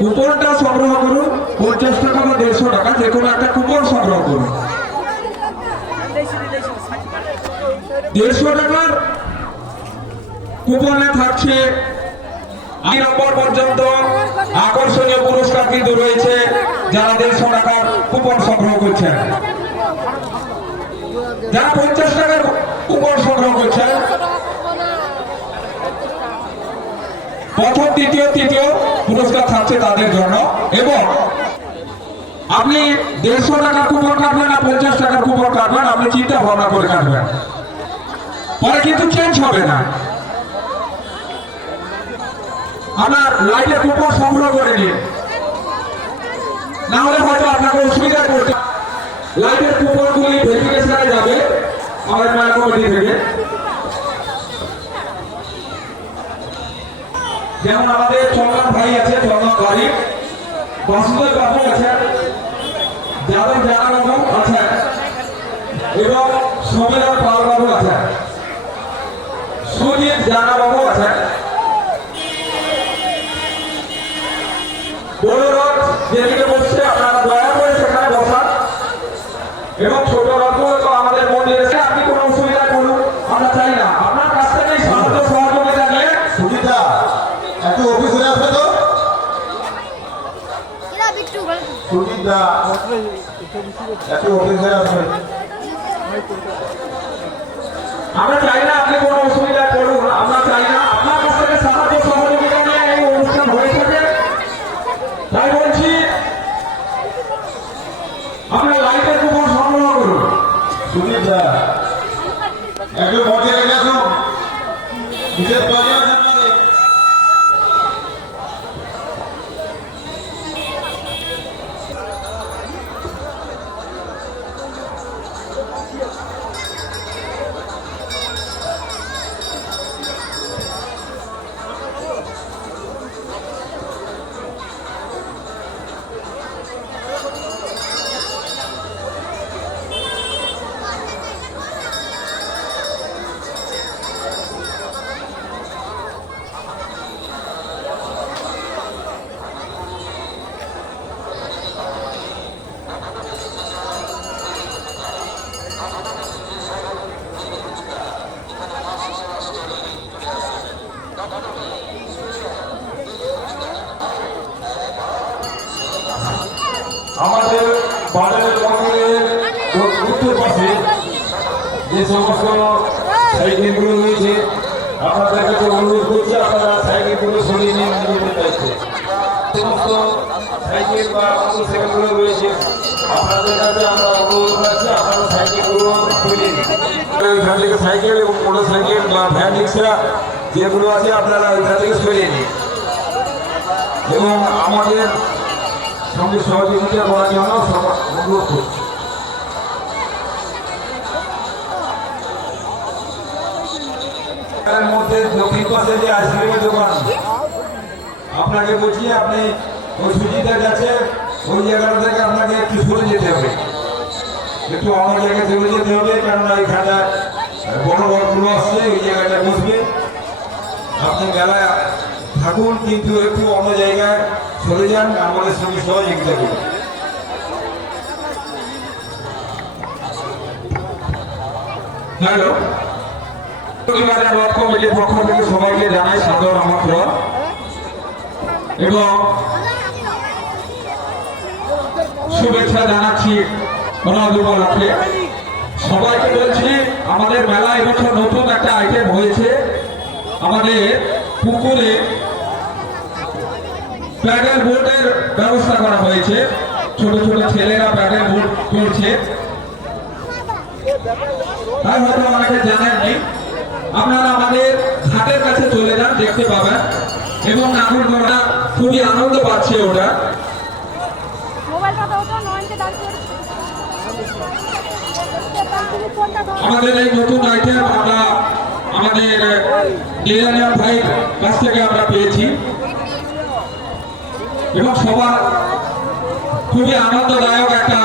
কুপনটা সংগ্রহ করুন, 50 টাকা বা 150 টাকা যে কোনো একটা কুপন সংগ্রহ করুন। 150 টাকার কুপনে থাকছে 2 নম্বর পর্যন্ত আকর্ষণীয় পুরস্কার কিন্তু রয়েছে যারা 150 টাকার কুপন সংগ্রহ করছেন। যারা 50 টাকার কুপন সংগ্রহ করছেন প্রথম দ্বিতীয় তৃতীয় পুরস্কার থাকছে তাদের জন্য। এবং আপনি 150 টাকার কুপন কাটবেন না 50 টাকার কুপন কাটবেন, আপনি চিন্তা ভাবনা করে কাটবেন, পরে কিন্তু চেঞ্জ হবে না। আপনার লাইটের কুপন সংগ্রহ করে নিন, না হলে হয়তো আপনাকে অসুবিধা করতে। লাইটের কুপনগুলি ভেরিফিকেশনে যাবে আমাদের মেলা কমিটি থেকে। যেমন আমাদের চন্দন ভাই আছে, চন্দন গাড়ি, বাসুদেব বাবু আছেন, যাদব জানা বাবু আছেন এবং সমীরণ পাল বাবু আছেন, সুজিত জানা বাবু আছেন। বড় রথ যেদিকে বসছে আপনারা দয়া করে সেখানে বসান এবং ছোট রথগুলো তো আমাদের মন্দিরে আপনি কোনো অসুবিধা করুন আমরা চাই না। আপনার কাছ থেকে সাহায্য সহযোগিতা নিয়ে সুবিধা একটু অফিসে আসবে তো সুবিধা একটু অফিসে আসবে। আমরা চাই না আপনি কোনো অসুবিধা করুন, আমরা চাই না। আপনার কাছ থেকে সাহায্য সহযোগিতা নিয়ে এই অনুষ্ঠান হয়ে থাকে, তাই বলছি আপনার লাইটের কুপন সংগ্রহ করুন। সুবিধা একটু বসে রেখে আসুন, বিশেষ প্রয়োজন আছে আপনাদের। আমাদের বাজারের মন্দিরের উত্তর পাশে যে সমস্ত সাইকেলগুলো রয়েছে আপনাদের কাছে অনুরোধ করছি আপনারা সাইকেলগুলো সরিয়ে নিয়ে নিজেদের দায়িত্বে। সমস্ত সাইকেল বা মোটরসাইকেলগুলো রয়েছে আপনাদের কাছে আমরা অনুরোধ করছি আপনারা সাইকেলগুলো সরিয়ে নিন। সাইকেল এবং মোটরসাইকেল বা ভ্যান রিক্সা যেগুলো আছে আপনারা ওইখান থেকে সরিয়ে নিন এবং আমাদের সঙ্গে সহযোগিতা করার জন্য অনুরোধ করছি। এর মধ্যে দক্ষিণ পাশে যে আইসক্রিমের দোকান আপনাকে বলছি, আপনি ওই সুজিতে গেছে ওই জায়গাটা থেকে আপনাকে একটু সরে যেতে হবে, একটু অন্য জায়গায় চলে যেতে হবে, কেননা এখানে বড় বড়গুলো আসছে ওই জায়গাটা বসবে। আপনি মেলায় থাকুন কিন্তু একটু অন্য জায়গায় চলে যান, আমাদের সঙ্গে সহযোগিতা করুন। হ্যালো, রথ কমিটির পক্ষ থেকে সবাইকে জানাই সাদর আমন্ত্রণ এবং শুভেচ্ছা জানাচ্ছি রথ উপলক্ষে। সবাইকে বলছি আমাদের মেলা এবছর নতুন একটা আইটেম হয়েছে, আমাদের পুকুরে প্যাডেল বোটের ব্যবস্থা করা হয়েছে। ছোট ছোট ছেলেরা প্যাডেল বোট করছে, তাই হয়তো অনেকে জানেননি। আপনারা আমাদের ঘাটের কাছে চলে যান, দেখতে পাবেন এবং নাগরিকরা খুবই আনন্দ পাচ্ছে ওরা। আমাদের এই নতুন আইটেম আমরা আমাদের ডিজাইনার ভাইয়ের কাছ থেকে আমরা পেয়েছি এবং সবার খুবই আনন্দদায়ক একটা